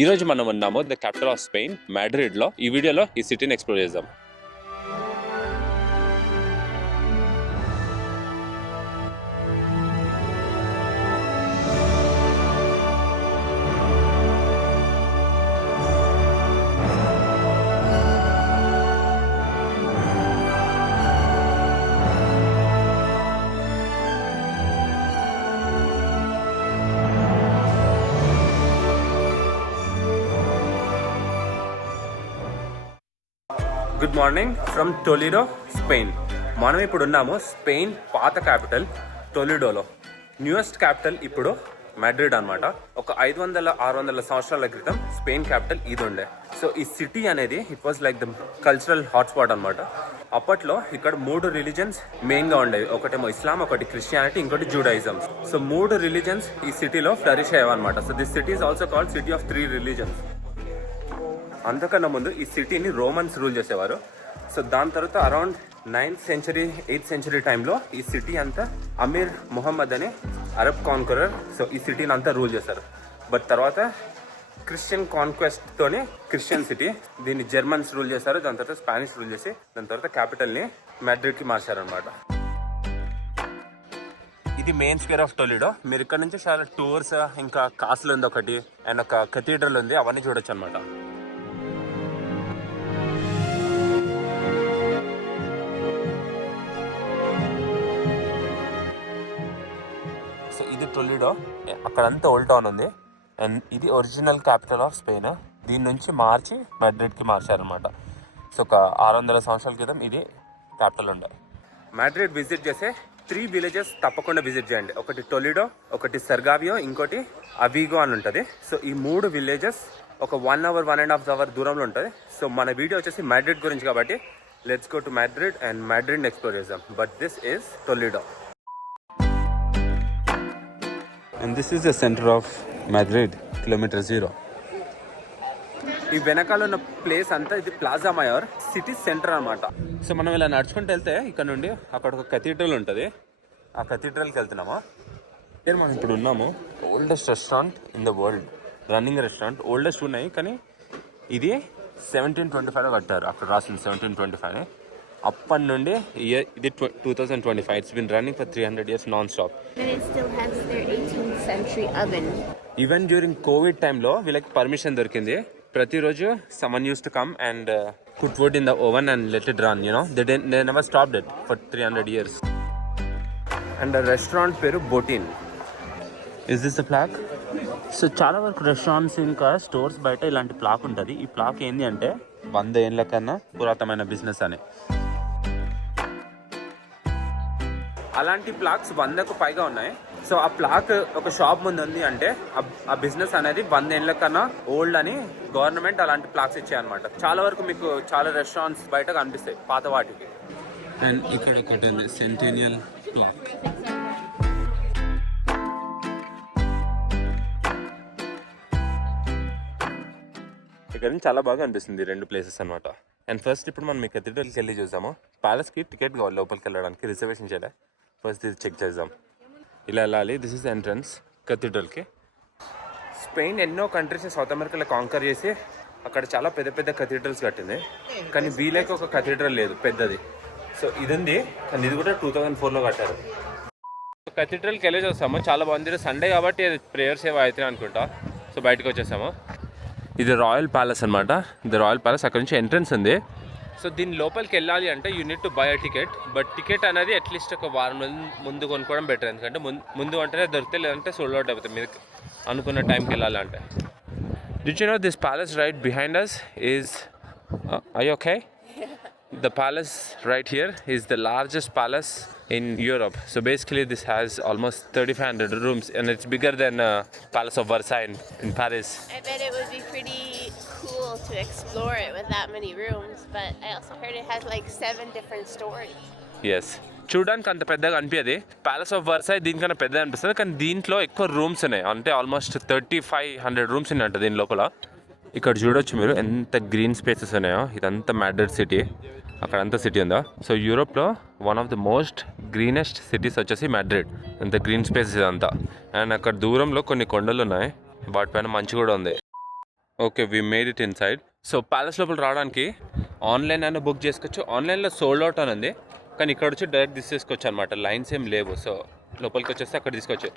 ఈ రోజు మనం ఉన్నాము the capital of Spain, Madrid లో. ఈ వీడియోలో ఈ సిటీని ఎక్స్ప్లోర్ చేద్దాం. Good morning from Toledo, Spain. మనం ఇప్పుడు ఉన్నాము స్పెయిన్ పాత క్యాపిటల్ టొలిడోలో. న్యూయెస్ట్ క్యాపిటల్ ఇప్పుడు మాడ్రిడ్ అనమాట. ఒక 500-600 సంవత్సరాల క్రితం స్పెయిన్ క్యాపిటల్ ఇది ఉండే. సో ఈ సిటీ అనేది it was like the cultural hotspot అనమాట. అప్పట్లో ఇక్కడ 3 రిలీజన్స్ మెయిన్గా ఉండేవి. ఒకటేమో ఇస్లాం, ఒకటి క్రిస్టియానిటీ, ఇంకోటి జూడాయిజం. సో 3 రిలీజన్స్ ఈ సిటీలో ఫ్లరిష్ అయ్యావన్నమాట. So this city is also called city of 3 religions. అంతకన్నా ముందు ఈ సిటీని రోమన్స్ రూల్ చేసేవారు. సో దాని తర్వాత around 9th century 8th century టైంలో ఈ సిటీ అంతా అమీర్ ముహమ్మద్ అనే అరబ్ కాన్కరర్ సో ఈ సిటీని అంతా రూల్ చేశారు. బట్ తర్వాత క్రిస్టియన్ కాన్క్వెస్ట్తోనే క్రిస్టియన్ సిటీ, దీన్ని జర్మన్స్ రూల్ చేశారు. దాని తర్వాత స్పానిష్ రూల్ చేసి దాని తర్వాత క్యాపిటల్ని మాడ్రిడ్కి మార్చారనమాట. ఇది మెయిన్ స్క్వేర్ ఆఫ్ టొలిడో. మీరు ఇక్కడ నుంచి చాలా టూర్స్, ఇంకా కాస్ట్లు ఉంది ఒకటి, అండ్ ఒక కథీడ్రల్ ఉంది, అవన్నీ చూడొచ్చు అనమాట. సో ఇది టొలిడో, అక్కడంతా ఓల్డ్ టౌన్ ఉంది. అండ్ ఇది ఒరిజినల్ క్యాపిటల్ ఆఫ్ స్పెయిన్. దీని నుంచి మార్చి మాడ్రిడ్కి మార్చారనమాట. సో ఒక 600 సంవత్సరాల క్రితం ఇది క్యాపిటల్ ఉండే. మాడ్రిడ్ విజిట్ చేసే 3 విలేజెస్ తప్పకుండా విజిట్ చేయండి. ఒకటి టొలిడో, ఒకటి సెర్గావియో, ఇంకోటి అవిగో అని ఉంటుంది. సో ఈ 3 విలేజెస్ ఒక 1 hour 1.5 hour దూరంలో ఉంటుంది. సో మన వీడియో వచ్చేసి మాడ్రిడ్ గురించి కాబట్టి let's go to Madrid and Madrid explore చేద్దాం. But this is Toledo. And this is the center of Madrid, kilometer 0. ఈ వెనకాల ఉన్న ప్లేస్ అంతా ఇది ప్లాజా మయోర్, సిటీ సెంటర్ అనమాట. సో మనం ఇలా నడుచుకుంటూ వెళ్తే ఇక్కడ నుండి అక్కడ ఒక కథీడ్రల్ ఉంటుంది. ఆ కథీడ్రల్కి వెళ్తున్నామా. మనం ఇప్పుడు ఉన్నాము oldest restaurant in the world, running restaurant. Oldest ఉన్నాయి కానీ ఇది 1725లో కట్టారు. అక్కడ రాసింది 1725. అప్పటి నుండి ఇయర్ ఇది 2025. It's been running for 300 years non stop. Even during Covid టైంలో వీళ్ళకి పర్మిషన్ దొరికింది. ప్రతిరోజు someone used to come and put wood in the oven and let it run, you know. They never stopped it for 300 years. And the restaurant పేరు బోటిన్. Is this the plaque? So చాలా వరకు రెస్టారెంట్స్ ఇంకా స్టోర్స్ బయట ఇలాంటి ప్లాక్ ఉంటుంది. ఈ ప్లాక్ ఏంటి అంటే 100 ఏళ్ళ కన్నా పురాతనమైన బిజినెస్ అని. అలాంటి ప్లాక్స్ 100కు పైగా ఉన్నాయి. సో ఆ ప్లాక్ ఒక షాప్ ముందు ఉంది అంటే ఆ బిజినెస్ అనేది 100 ఏళ్ళ కన్నా ఓల్డ్ అని గవర్నమెంట్ అలాంటి ప్లాక్స్ ఇచ్చాయన్నమాట. చాలా వరకు మీకు చాలా రెస్టారెంట్స్ బయట కనిపిస్తాయి పాత వాటికి. అండ్ ఇక్కడ ఒకటి ఉంది సెంటెనియల్ ప్లాక్. ఇక్కడ నుంచి చాలా బాగా అనిపిస్తుంది 2 ప్లేసెస్ అనమాట. అండ్ ఫస్ట్ ఇప్పుడు మనం మీ కథీడ్రల్కి వెళ్ళి చూసాము. ప్యాలెస్కి టికెట్ కావాలి లోపలికి వెళ్ళడానికి, రిజర్వేషన్ చేయలే. ఫస్ట్ ఇది చెక్ చేద్దాం. ఇలా వెళ్ళాలి. దిస్ ఇస్ ఎంట్రన్స్ కథీడ్రల్కి. స్పెయిన్ ఎన్నో కంట్రీస్ సౌత్ అమెరికాలో కాంకర్ చేసి అక్కడ చాలా పెద్ద పెద్ద కథీడ్రల్స్ కట్టింది. కానీ వీళ్ళకి ఒక కథీడ్రల్ లేదు పెద్దది. సో ఇది ఉంది, కానీ ఇది కూడా 2004లో కట్టారు. కథీడ్రల్కి వెళ్ళి చూస్తాము. చాలా బాగుంది. సండే కాబట్టి ప్రేయర్స్ ఏవో అవుతాయి అనుకుంటా. సో బయటకు వచ్చేసాము. ఇది రాయల్ ప్యాలెస్ అనమాట. ఇది రాయల్ ప్యాలెస్. అక్కడ నుంచి ఎంట్రన్స్ ఉంది. సో దీని లోపలికి వెళ్ళాలి అంటే you need to buy a ticket. But ticket అనేది అట్లీస్ట్ ఒక వారం ముందు కొనుక్కోవడం బెటర్. ఎందుకంటే ముందు అంటేనే దొరికితే, లేదంటే సోల్డ్ అవుట్ అయిపోతుంది మీరు అనుకున్న టైంకి వెళ్ళాలంటే. Did you know this palace right behind us is are you okay? The palace right here is the largest palace in Europe. So basically this has almost 3,500 rooms and it's bigger than Palace of Versailles in Paris. I bet it would be pretty cool to explore it with that many rooms, but I also heard it has like 7 different stories. Yes. చూడడానికి అంత పెద్దగా అనిపించదు. Palace of వర్సాయ్ దీనికన్నా పెద్దగా అనిపిస్తుంది, కానీ దీంట్లో ఎక్కువ రూమ్స్ ఉన్నాయి. అంటే ఆల్మోస్ట్ 3,500 రూమ్స్ ఉన్నాయంట దీని లోపల. ఇక్కడ చూడొచ్చు మీరు ఎంత గ్రీన్ స్పేసెస్ ఉన్నాయో. ఇదంతా మాడ్రిడ్ సిటీ, అక్కడంతా సిటీ ఉందా. సో యూరోప్లో one of the most greenest cities వచ్చేసి మాడ్రిడ్. అంత గ్రీన్ స్పేసెస్ ఇదంతా. అండ్ అక్కడ దూరంలో కొన్ని కొండలు ఉన్నాయి, వాటిపైన మంచు కూడా ఉంది. Okay we made it inside. So palace లోపల రావడానికి ఆన్లైన్ అయినా బుక్ చేసుకోవచ్చు. ఆన్లైన్లో సోల్డ్ అవుట్ అని ఉంది, కానీ ఇక్కడ వచ్చి డైరెక్ట్ తీసేసుకోవచ్చు అనమాట. లైన్స్ ఏం లేవు. సో లోపలికి వచ్చేస్తే అక్కడ తీసుకోవచ్చు.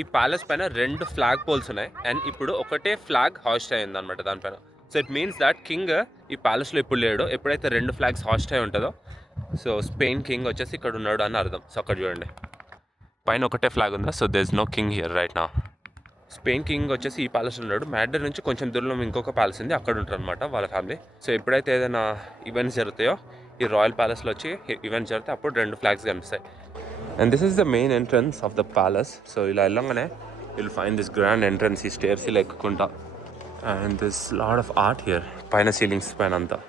ఈ ప్యాలెస్ పైన 2 ఫ్లాగ్ పోల్స్ ఉన్నాయి, అండ్ ఇప్పుడు ఒకటే ఫ్లాగ్ హాస్ట్ అయ్యింది అనమాట దానిపైన. So it means that king ఈ ప్యాలెస్లో ఇప్పుడు లేడు. ఎప్పుడైతే 2 ఫ్లాగ్స్ హాస్ట్ అయి ఉంటుందో, సో స్పెయిన్ కింగ్ వచ్చేసి ఇక్కడ ఉన్నాడు అని అర్థం. సో అక్కడ చూడండి పైన ఒకటే ఫ్లాగ్ ఉందా. So there is no king here right now. Spain king వచ్చేసి ఈ ప్యాలెస్ ఉన్నాడు. మ్యాడ్రిడ్ నుంచి కొంచెం దూరంలో ఇంకొక ప్యాలెస్ ఉంది, అక్కడ ఉంటారు అనమాట వాళ్ళ ఫ్యామిలీ. సో ఎప్పుడైతే ఏదైనా ఈవెంట్స్ జరుగుతాయో ఈ రాయల్ ప్యాలెస్లో వచ్చి ఈవెంట్స్ జరిగితే అప్పుడు 2 ఫ్లాగ్స్ కనిపిస్తాయి. And this is the main entrance of the palace. So ఇలా వెళ్ళంగానే will find this grand entrance. ఈ స్టేర్స్ ఇలా ఎక్కుకుంటా, and this lot of art here పైన సీలింగ్స్ పైన అంతా.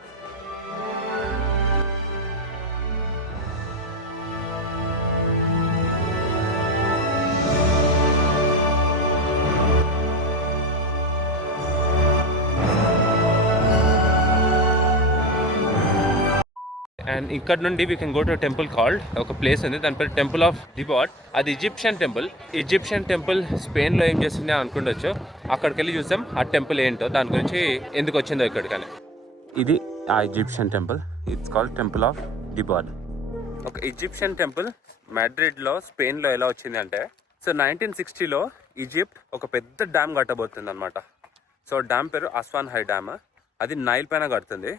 అండ్ ఇక్కడ నుండి we can go to temple called, ఒక ప్లేస్ ఉంది దాని పేరు టెంపుల్ ఆఫ్ డిబాడ్. అది ఈజిప్షియన్ టెంపుల్. ఈజిప్షియన్ టెంపుల్ స్పెయిన్లో ఏం చేస్తుంది అనుకుండొచ్చు. అక్కడికి వెళ్ళి చూసాం ఆ టెంపుల్ ఏంటో, దాని గురించి ఎందుకు వచ్చిందో ఇక్కడికని. ఇది ఆ Egyptian temple. It's called temple of Debod. ఒక ఈజిప్షియన్ టెంపుల్ మ్యాడ్రిడ్లో స్పెయిన్లో ఎలా వచ్చింది అంటే, సో 1960లో ఈజిప్ట్ ఒక పెద్ద డ్యామ్ కట్టబోతుంది అనమాట. సో డ్యామ్ పేరు అస్వాన్ హై డ్యామ్. అది నైల్ పైన కడుతుంది.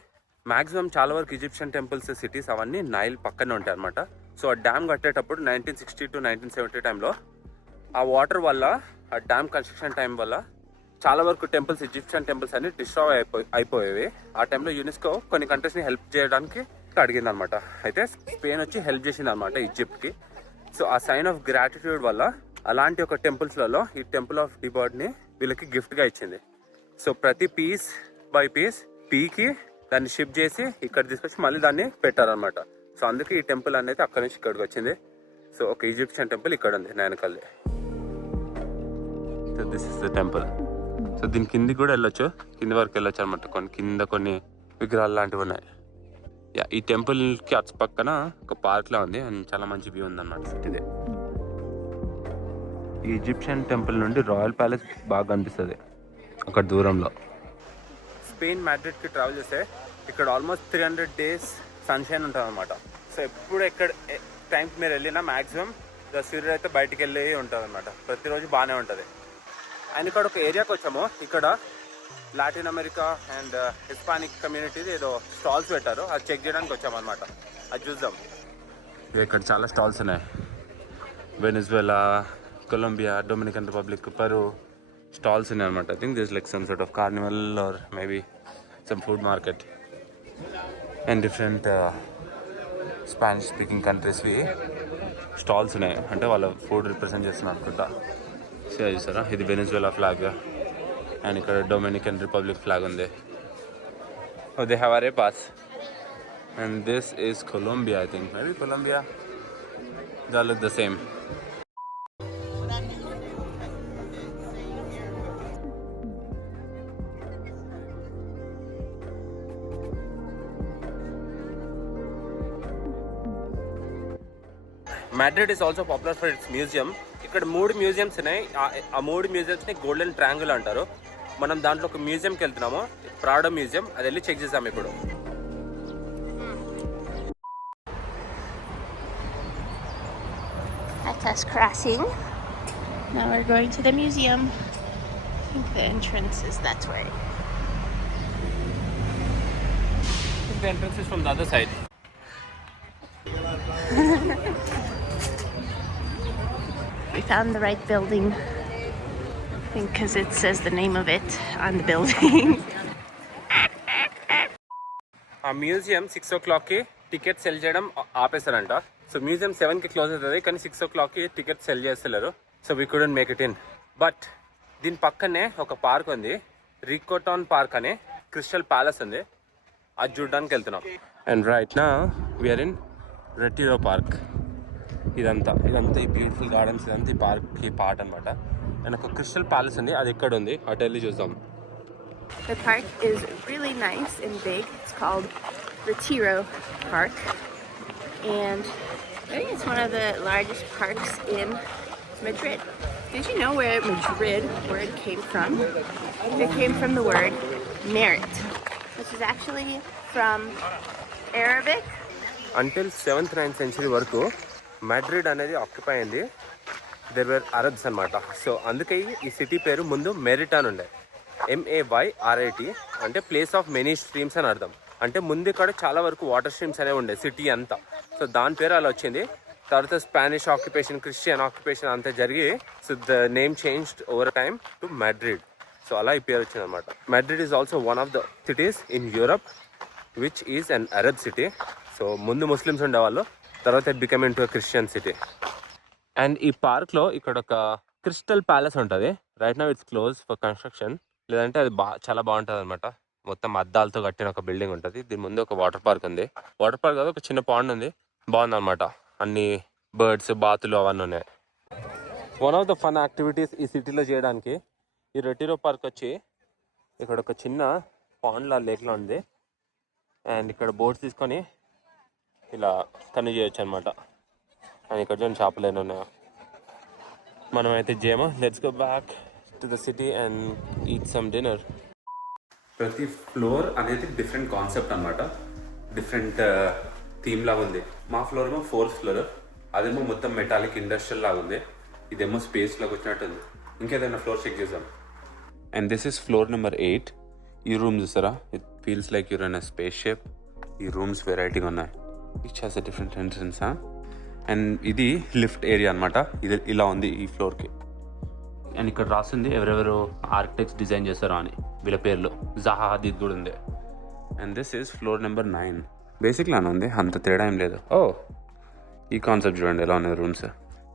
మ్యాక్సిమం చాలా వరకు ఈజిప్షియన్ టెంపుల్స్, సిటీస్ అవన్నీ నైల్ పక్కనే ఉంటాయి అనమాట. సో ఆ డ్యామ్ కట్టేటప్పుడు 1960 to 1970 టైంలో ఆ వాటర్ వల్ల, ఆ డ్యామ్ కన్స్ట్రక్షన్ టైం వల్ల చాలా వరకు టెంపుల్స్, ఈజిప్షియన్ టెంపుల్స్ అన్ని డిస్ట్రాయ్ అయిపోయేవి. ఆ టైంలో యునెస్కో కొన్ని కంట్రీస్ని హెల్ప్ చేయడానికి అడిగింది అనమాట. అయితే స్పెయిన్ వచ్చి హెల్ప్ చేసింది అనమాట ఈజిప్ట్కి. సో ఆ సైన్ ఆఫ్ గ్రాటిట్యూడ్ వల్ల అలాంటి ఒక టెంపుల్స్లలో ఈ టెంపుల్ ఆఫ్ డిబాడ్ని వీళ్ళకి గిఫ్ట్గా ఇచ్చింది. సో ప్రతి పీస్ బై పీస్ పీకి దాన్ని షిప్ చేసి ఇక్కడ తీసుకొచ్చి మళ్ళీ దాన్ని పెట్టారనమాట. సో అందుకే ఈ టెంపుల్ అనేది అక్కడ నుంచి ఇక్కడికి వచ్చింది. సో ఒక ఈజిప్షియన్ టెంపుల్ ఇక్కడ ఉంది నైనకల్లి. So this is the temple. So దీని కిందికి కూడా వెళ్ళొచ్చు, కింది వరకు వెళ్ళొచ్చు అనమాట. కొన్ని విగ్రహాలు లాంటివి ఉన్నాయి. యా, ఈ టెంపుల్కి అటు పక్కన ఒక పార్క్లా ఉంది, అండ్ చాలా మంచి వ్యూ ఉందన్నమాట సిటీదే. ఈ ఈజిప్షియన్ టెంపుల్ నుండి రాయల్ ప్యాలెస్ బాగా కనిపిస్తుంది అక్కడ దూరంలో. స్పెయిన్ మ్యాడ్రిడ్కి ట్రావెల్ చేస్తే ఇక్కడ ఆల్మోస్ట్ 300 days సన్షైన్ ఉంటుంది అనమాట. సో ఎప్పుడు ఎక్కడ టైంకి మీరు వెళ్ళినా మ్యాక్సిమం సూర్యుడు అయితే బయటికి వెళ్ళి ఉంటుంది అనమాట. ప్రతిరోజు బాగానే ఉంటుంది. అండ్ ఇక్కడ ఒక ఏరియాకి వచ్చాము, ఇక్కడ లాటిన్ అమెరికా అండ్ హిస్పానిక్ కమ్యూనిటీది ఏదో స్టాల్స్ పెట్టారు, అది చెక్ చేయడానికి వచ్చామన్నమాట. అది చూద్దాం. ఇక్కడ చాలా స్టాల్స్ ఉన్నాయి. Venezuela, Colombia, Dominican Republic, Peru stalls ఉన్నాయి అనమాట. I think this like some sort of carnival or maybe some food market. And different Spanish speaking కంట్రీస్వి స్టాల్స్ ఉన్నాయి, అంటే వాళ్ళ ఫుడ్ రిప్రజెంట్ చేస్తున్నారు అనుకుంటా. సో చూసారా, ఇది వెనిజువెలా ఫ్లాగ్, అండ్ ఇక్కడ డొమినికన్ రిపబ్లిక్ ఫ్లాగ్ ఉంది. Oh, they have arepas. And this is Colombia, I think. Maybe Colombia. They all look the same. Madrid is also popular for its museum. ఇక్కడ 3 మ్యూజియంస్ ఉన్నాయి. ఆ 3 మ్యూజియంస్ని గోల్డెన్ ట్రయాంగిల్ అంటారు. మనం దాంట్లో ఒక మ్యూజియంకి వెళ్తున్నాము, ప్రాడో మ్యూజియం. అది వెళ్ళి చెక్ చేద్దాం ఇప్పుడు. That's us crossing. Now we're going to the museum. I think the entrance is that way. I think the entrance is from the other side. We found the right building. I think because it says the name of it on the building. ఆ మ్యూజియం 6 o'clockకి ticket cell చేయడం ఆపేస్తారంట. So museum 7కి క్లోజ్ అవుతుంది, కానీ 6 o'clockకి ticket cell చేస్తలేరు. So we couldn't make it in. But దీని పక్కనే ఒక పార్క్ ఉంది, రికోటాన్ పార్క్ అని. క్రిస్టల్ ప్యాలెస్ ఉంది, అది చూడడానికి వెళ్తున్నాం. అండ్ రైట్ నా వీఆర్ ఇన్ రెటిరో పార్క్. ఇదంతా ఈ బ్యూటిఫుల్ గార్డెన్స్, ఇదంతా ఈ పార్క్కి పార్ట్ అనమాట. అండ్ ఒక క్రిస్టల్ ప్యాలెస్ ఉంది, అది ఎక్కడ ఉంది అటు వెళ్ళి చూద్దాం. The park is really nice and big. It's called Retiro Park, and I think it's one of the largest parks in Madrid. Did you know where Madrid word came from? It came from the word merit, which is actually from Arabic. Until 7th 9th century వరకు మాడ్రిడ్ అనేది ఆక్యుపై అయింది. There wear Arabs అనమాట. సో అందుకే ఈ సిటీ పేరు ముందు మెరిట్ అని ఉండే, MAYRIT, అంటే ప్లేస్ ఆఫ్ మెనీ స్ట్రీమ్స్ అని అర్థం. అంటే ముందు ఇక్కడ చాలా వరకు వాటర్ స్ట్రీమ్స్ అనేవి ఉండే సిటీ అంతా. సో దాని పేరు అలా వచ్చింది. తర్వాత స్పానిష్ ఆక్యుపేషన్, క్రిస్టియన్ ఆక్యుపేషన్ అంతా జరిగి so the name changed over time to Madrid. So అలా ఈ పేరు వచ్చింది అనమాట. Madrid is also one of the cities in Europe which is an Arab city. So ముందు ముస్లిమ్స్ ఉండేవాళ్ళు, తర్వాత it become in to Christian city. And ఈ పార్క్లో ఇక్కడ ఒక క్రిస్టల్ ప్యాలెస్ ఉంటుంది. Right now it's close for construction. లేదంటే అది చాలా బాగుంటుంది అనమాట. మొత్తం అద్దాలతో కట్టిన ఒక బిల్డింగ్ ఉంటుంది. దీని ముందు ఒక వాటర్ పార్క్ ఉంది. వాటర్ పార్క్ కాదు, ఒక చిన్న పాండ్ ఉంది. బాగుంది అనమాట. అన్ని బర్డ్స్, బాతులు అవన్నీ ఉన్నాయి. One of the fun activities ఈ సిటీలో చేయడానికి ఈ రెటీరో పార్క్ వచ్చి ఇక్కడ ఒక చిన్న పాండ్లా లేక్లో ఉంది. అండ్ ఇక్కడ బోట్స్ తీసుకొని ఇలా కన్ను చేయొచ్చు అనమాట. అండ్ ఇక్కడ చూడండి చేపలు ఎన్ని ఉన్నాయో. మనమైతే చేయమో let's go back to the city and eat some dinner. ప్రతి ఫ్లోర్ అనేది డిఫరెంట్ కాన్సెప్ట్ అనమాట. డిఫరెంట్ థీమ్ లాగా ఉంది. మా ఫ్లోర్ ఏమో 4th ఫ్లోర్, అదేమో మొత్తం మెటాలిక్ ఇండస్ట్రియల్ లాగా ఉంది. ఇదేమో స్పేస్ లాగా వచ్చినట్టు ఉంది. ఇంకేదైనా ఫ్లోర్ చెక్ చేద్దాం. And this is floor number 8. ఈ రూమ్ చూసారా, it feels like you're in a space ship. ఈ రూమ్స్ వెరైటీగా ఉన్నాయి. Each has a different entrance. And ఇది లిఫ్ట్ ఏరియా అనమాట. ఇది ఇలా ఉంది ఈ ఫ్లోర్కి. అండ్ ఇక్కడ రాసింది ఎవరెవరు ఆర్కిటెక్ట్స్ డిజైన్ చేస్తారో అని వీళ్ళ పేర్లు. జహా హదీద్ కూడా ఉంది. And this is floor number 9. బేసిక్లీ అని ఉంది, అంత తేడా ఏం లేదు. ఓ ఈ కాన్సెప్ట్ చూడండి ఎలా ఉన్నాయి rooms.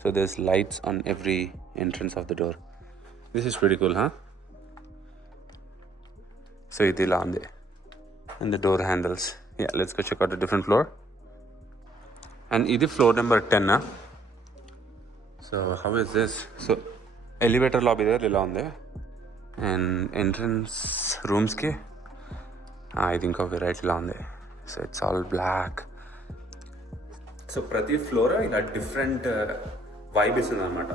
So this lights on every entrance of the door. This is very cool. So ఇది ఇలా ఉంది. And the door handles. Yeah let's go check out the different floor. And ఇది floor number 10. So how is this? So elevator lobby దగ్గర ఇలా ఉంది. And entrance రూమ్స్కి ఇది ఇంకో వెరైటీ ఇలా ఉంది. So it's all black. So ప్రతి ఫ్లోర్ ఇలా డిఫరెంట్ వైబ్ ఇస్తుంది అనమాట.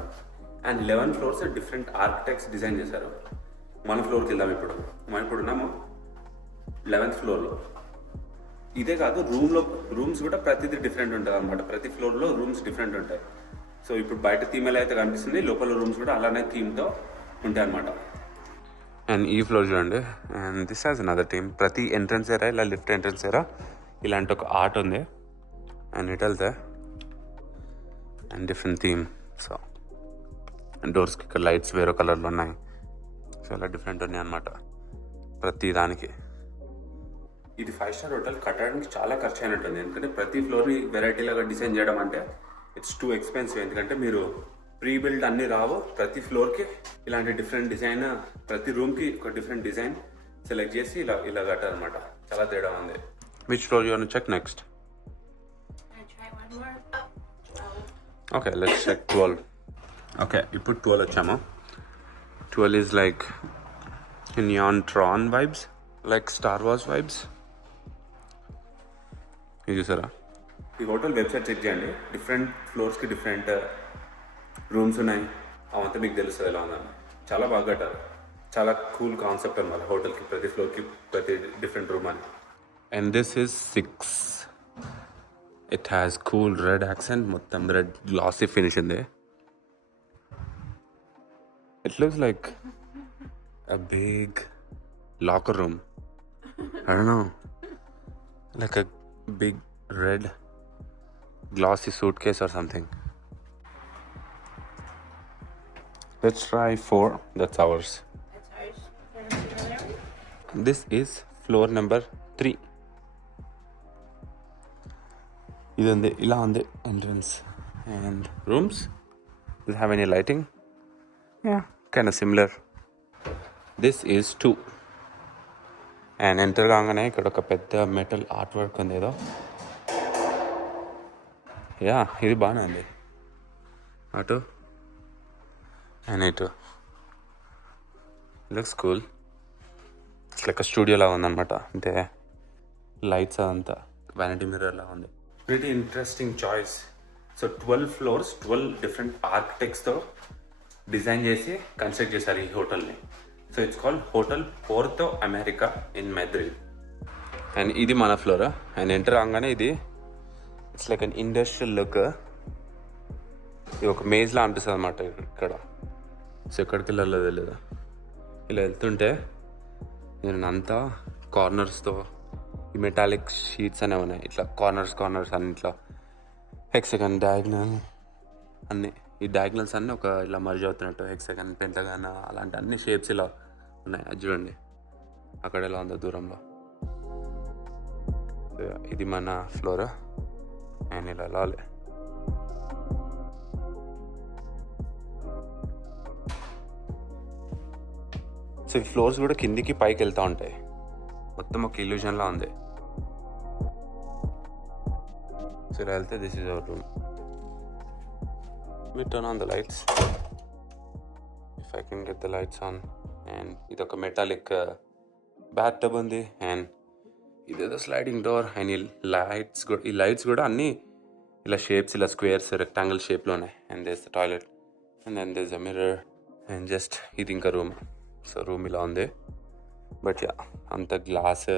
And 11 floors different architects design చేశారు. మన ఫ్లోర్కి వెళ్దాం ఇప్పుడు. మనం ఇప్పుడు ఉన్నాము 11th ఫ్లోర్లో. ఇదే కాదు, రూమ్స్ కూడా ప్రతిదీ డిఫరెంట్ ఉంటుంది అనమాట. ప్రతి ఫ్లోర్లో రూమ్స్ డిఫరెంట్ ఉంటాయి. సో ఇప్పుడు బయట థీమ్ ఎలా అయితే కనిపిస్తుంది, లోపల రూమ్స్ కూడా అలానే థీమ్తో ఉంటాయి అనమాట. అండ్ ఈ ఫ్లోర్ చూడండి. And this has another theme. ప్రతి ఎంట్రన్స్ ఏరా ఇలా లిఫ్ట్ ఎంట్రన్స్ ఏరా ఇలాంటి ఒక ఆర్ట్ ఉంది. అండ్ ఇట్ వెళ్తే అండ్ డిఫరెంట్ థీమ్. సో డోర్స్కి ఇక్కడ లైట్స్ వేరే కలర్లో ఉన్నాయి. సో ఇలా డిఫరెంట్ ఉన్నాయి అనమాట ప్రతి దానికి. ఇది 5 స్టార్ హోటల్ కట్టడానికి చాలా ఖర్చు అయినట్టుంది. ఎందుకంటే ప్రతి ఫ్లోర్ని వెరైటీలాగా డిజైన్ చేయడం అంటే ఇట్స్ టూ ఎక్స్పెన్సివ్. ఎందుకంటే మీరు ప్రీ బిల్డ్ అన్నీ రావు. ప్రతి ఫ్లోర్కి ఇలాంటి డిఫరెంట్ డిజైన్, ప్రతి రూమ్కి ఒక డిఫరెంట్ డిజైన్ సెలెక్ట్ చేసి ఇలా కట్టారనమాట. చాలా తేడా ఉంది. Which floor you want to check next? Okay let's check 12. Okay ఇప్పుడు 12 వచ్చాము. 12 is like neon Tron vibes, like Star Wars vibes. ఇది చూసారా? ఈ హోటల్ వెబ్సైట్ చెక్ చేయండి. డిఫరెంట్ ఫ్లోర్స్కి డిఫరెంట్ రూమ్స్ ఉన్నాయి. అవంతా మీకు తెలుస్తుంది ఎలా ఉందని. చాలా బాగా కట్టారు. చాలా కూల్ కాన్సెప్ట్ అనమాట హోటల్కి. ప్రతి ఫ్లోర్కి ప్రతి డిఫరెంట్ రూమ్ అని. And this is 6. It has cool red accent. మొత్తం రెడ్ గ్లాసీ ఫినిష్ ఉంది. It looks like a big locker room. I don't know, like a big red glossy suitcase or something. Let's try 4. That's ours. This is floor number 3. Idande ila unde entrance and rooms. Does it have any lighting? Yeah, kind of similar. This is 2. And enter కాగానే ఇక్కడ ఒక పెద్ద metal art work ఉంది ఏదో. యా ఇది బాగానే ఉంది. అటు అండ్ ఇటు looks cool. It's like studio లాగా ఉందన్నమాట. అంటే లైట్స్ అదంతా వ్యానిటీ మిర్రర్ లాగా ఉంది. Pretty interesting choice. So 12 floors 12 different ఆర్కిటెక్ట్స్తో డిజైన్ చేసి కన్స్ట్రక్ట్ చేశారు ఈ హోటల్ని. So it's called hotel Puerta America in Madrid. And ఇది మన ఫ్లోర్. అండ్ ఎంటర్ రాగానే ఇది it's like an industrial look. ఇది ఒక మేజ్లా అనిపిస్తుంది అనమాట ఇక్కడ. సో ఎక్కడికి వెళ్ళాలో తెలియదు. ఇలా వెళ్తుంటే నేను అంతా కార్నర్స్తో ఈ మెటాలిక్ షీట్స్ అనేవి ఉన్నాయి. ఇట్లా కార్నర్స్ అన్ని ఇట్లా హెక్సగన్, డయాగ్నల్ అన్నీ. ఈ డయాగ్నల్స్ అన్నీ ఒక ఇలా మర్జ్ అవుతున్నట్టు. హెక్సగన్, పెంటగాన్ అలాంటి అన్ని షేప్స్ ఇలా ఉన్నాయి. అది చూడండి అక్కడ ఎలా ఉందో దూరంలో. ఇది మన ఫ్లోర్. అండ్ ఇలా వెళ్ళాలి. సో ఈ ఫ్లోర్స్ కూడా కిందికి పైకి వెళ్తూ ఉంటాయి. మొత్తం ఒక ఇల్యూజన్లా ఉంది. సో ఇలా వెళ్తే this is our room. We turn on the lights. If I can get the lights on. And ఇది ఒక మెటాలిక్ బ్యాత్ టబ్ ఉంది. అండ్ ఇదేదో స్లైడింగ్ డోర్. అండ్ ఈ లైట్స్ కూడా అన్నీ ఇలా షేప్స్, ఇలా స్క్వేర్స్, రెక్టాంగిల్ షేప్లో ఉన్నాయి. And this is the toilet. And then this is a mirror. And just ఇది ఇంకా రూమ్. సో రూమ్ ఇలా ఉంది. బట్ యా అంత గ్లాస్.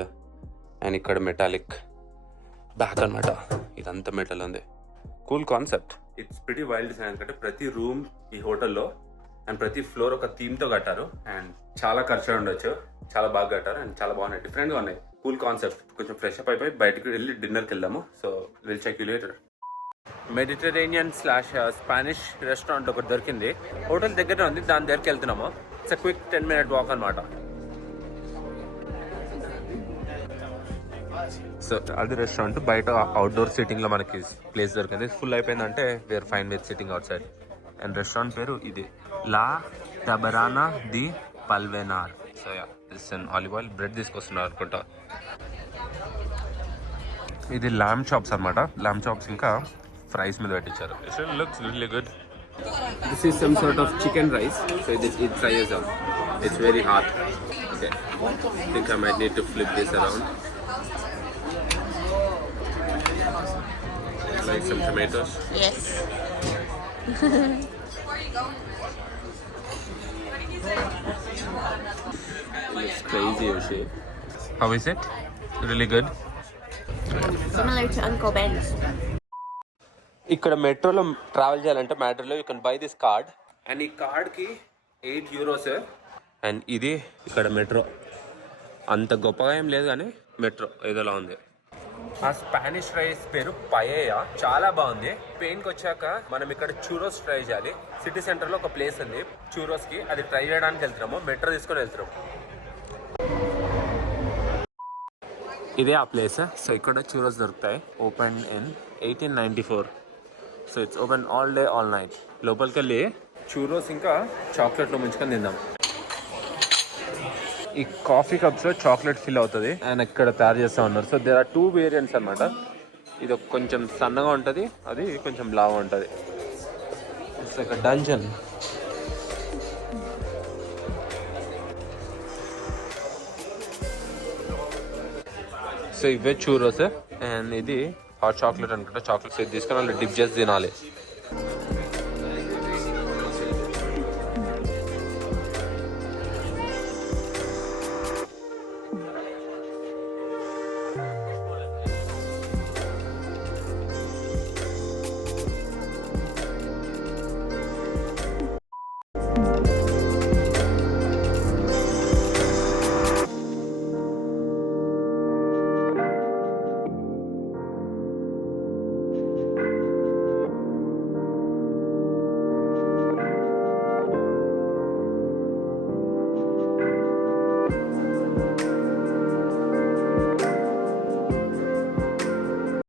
అండ్ ఇక్కడ మెటాలిక్ బ్యాక్ అనమాట. ఇదంతా మెటల్ ఉంది. Cool concept. It's pretty wild design. ఎందుకంటే ప్రతి రూమ్ ఈ హోటల్లో అండ్ ప్రతి ఫ్లోర్ ఒక థీమ్తో కట్టారు. అండ్ చాలా ఖర్చు ఉండొచ్చు. చాలా బాగా కట్టారు. అండ్ చాలా బాగున్నాయి, డిఫరెంట్గా ఉన్నాయి. Cool concept. కొంచెం ఫ్రెష్ అప్ అయిపోయి బయటకు వెళ్ళి డిన్నర్కి వెళ్దాము. So will check you later. Mediterranean / Spanish restaurant ఒకటి దొరికింది. హోటల్ దగ్గర ఉంది, దాని దగ్గరికి వెళ్తున్నాము. It's a quick 10-minute walk అనమాట. సో అది రెస్టారెంట్. బయట అవుట్డోర్ సిట్టింగ్లో మనకి ప్లేస్ దొరికింది. ఫుల్ అయిపోయిందంటే we're fine with sitting outside. And restaurant పేరు ఇది లా టబరానా ది పల్వెనార్. So yeah this an olive oil. Bread తీసుకొస్తున్నారు అనుకుంటా. ఇది ల్యామ్ చాప్స్ అనమాట. ల్యామ్ చాప్స్ ఇంకా ఫ్రైస్ మీద పెట్టించారు. It looks really good. This is some sort of chicken rice. So it try as well. It's very hot. Okay. I think I might need to flip this around. Like some tomatoes. Yes. It's crazy, Yoshi. How is it? Really good. Similar to Uncle Ben's. ఇక్కడ మెట్రోలో travel చేయాలంటే మెట్రోలో you can buy this card. And ఈ కార్డ్కి €8. అండ్ ఇది ఇక్కడ మెట్రో. అంత గొప్పగా ఏం లేదు కానీ మెట్రో ఏదోలా ఉంది. ఆ స్పానిష్ రైస్ పేరు పయేయా. చాలా బాగుంది. పెయిన్కి వచ్చాక మనం ఇక్కడ చూరోస్ ట్రై చేయాలి. సిటీ సెంటర్లో ఒక ప్లేస్ ఉంది చూరోస్కి. అది ట్రై చేయడానికి వెళ్తున్నాము. మెట్రో తీసుకొని వెళ్తున్నాము. ఇదే ఆ ప్లేస్. సో ఇక్కడ చూరోస్ దొరుకుతాయి. Open in 1894. So it's open all day all night. లోపలికి వెళ్ళి చూరోస్ ఇంకా చాక్లెట్లో ముంచుకొని తిందాం. ఈ కాఫీ కప్స్లో చాక్లెట్ ఫిల్ అవుతుంది. ఆయన ఇక్కడ తయారు చేస్తూ ఉన్నారు. సో దేర్ ఆర్ 2 వేరియంట్స్ అనమాట. ఇది కొంచెం సన్నగా ఉంటుంది, అది కొంచెం లావుగా ఉంటుంది. It's like dungeon. సో ఇవే చూరోస్. అండ్ ఇది హాట్ చాక్లెట్ అనుకుంటా. చాక్లెట్స్ ఇది తీసుకొని వాళ్ళు డిప్ చేసి తినాలి.